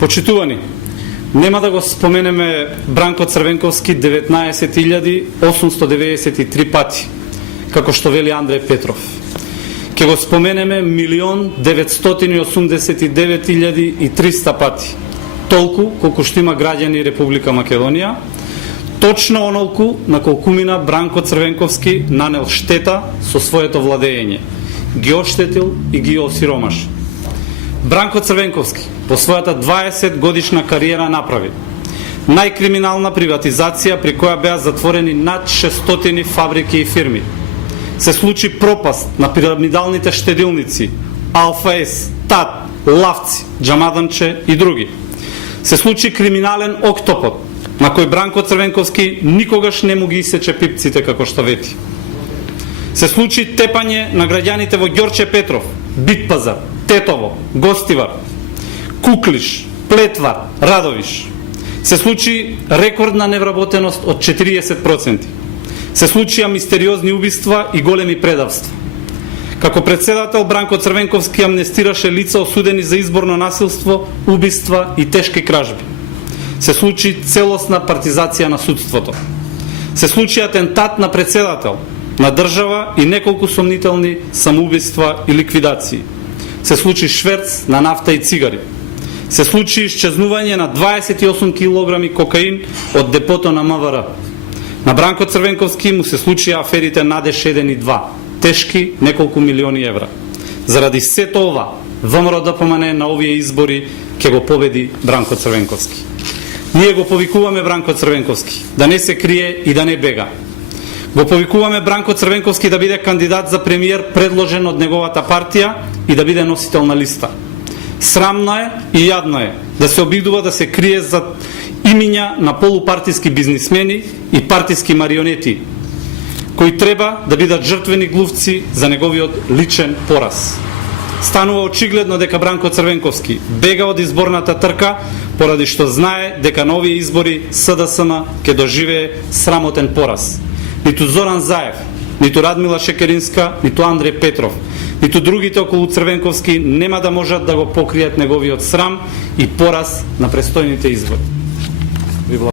Почитувани, нема да го споменеме Бранко Црвенковски 19.893 пати, како што вели Андреј Петров. Ке го споменеме 1.989.300 пати, толку колку што има граѓани Република Македонија, точно онолку на колку мина Бранко Црвенковски нанел штета со своето владење, ги оштетил и ги осиромаши. Бранко Црвенковски по својата 20 годишна кариера направи најкриминална приватизација при која беа затворени над 600 фабрики и фирми. Се случи пропаст на пирамидалните штедилници Алфа С, ТАТ, Лавци, Джамаданче и други. Се случи криминален октопод на кој Бранко Црвенковски никогаш не му ги исече пипците како што вети. Се случи тепање на граѓаните во Ѓорче Петров, Битпазар, Тетово, Гостивар, Куклиш, Плетвар, Радовиш. Се случи рекордна невработеност од 40%. Се случија мистериозни убиства и големи предавства. Како председател Бранко Црвенковски амнестираше лица осудени за изборно насилство, убиства и тешки кражби. Се случи целосна партизација на судството. Се случи атентат на председател на држава и неколку сомнителни самоубиства и ликвидации. Се случи шверц на нафта и цигари. Се случи исчезнување на 28 килограми кокаин од депото на МВР. На Бранко Црвенковски му се случија аферите Надеж 1 и 2, тешки неколку милиони евра. Заради сето ова, ВМРО ДПМН на овие избори ќе го победи Бранко Црвенковски. Ние го повикуваме Бранко Црвенковски да не се крие и да не бега. Го повикуваме Бранко Црвенковски да биде кандидат за премиер предложен од неговата партија и да биде носител на листа. Срамно е и јадно е да се обидува да се крие за имиња на полупартиски бизнисмени и партиски марионети, кои треба да бидат жртвени глувци за неговиот личен пораз. Станува очигледно дека Бранко Црвенковски бега од изборната трка поради што знае дека на овие избори СДСМ ќе доживее срамотен пораз. Ниту Зоран Заев, ниту Радмила Шекеринска, ниту Андреј Петров, ниту другите околу Црвенковски нема да можат да го покријат неговиот срам и пораз на престојните избори.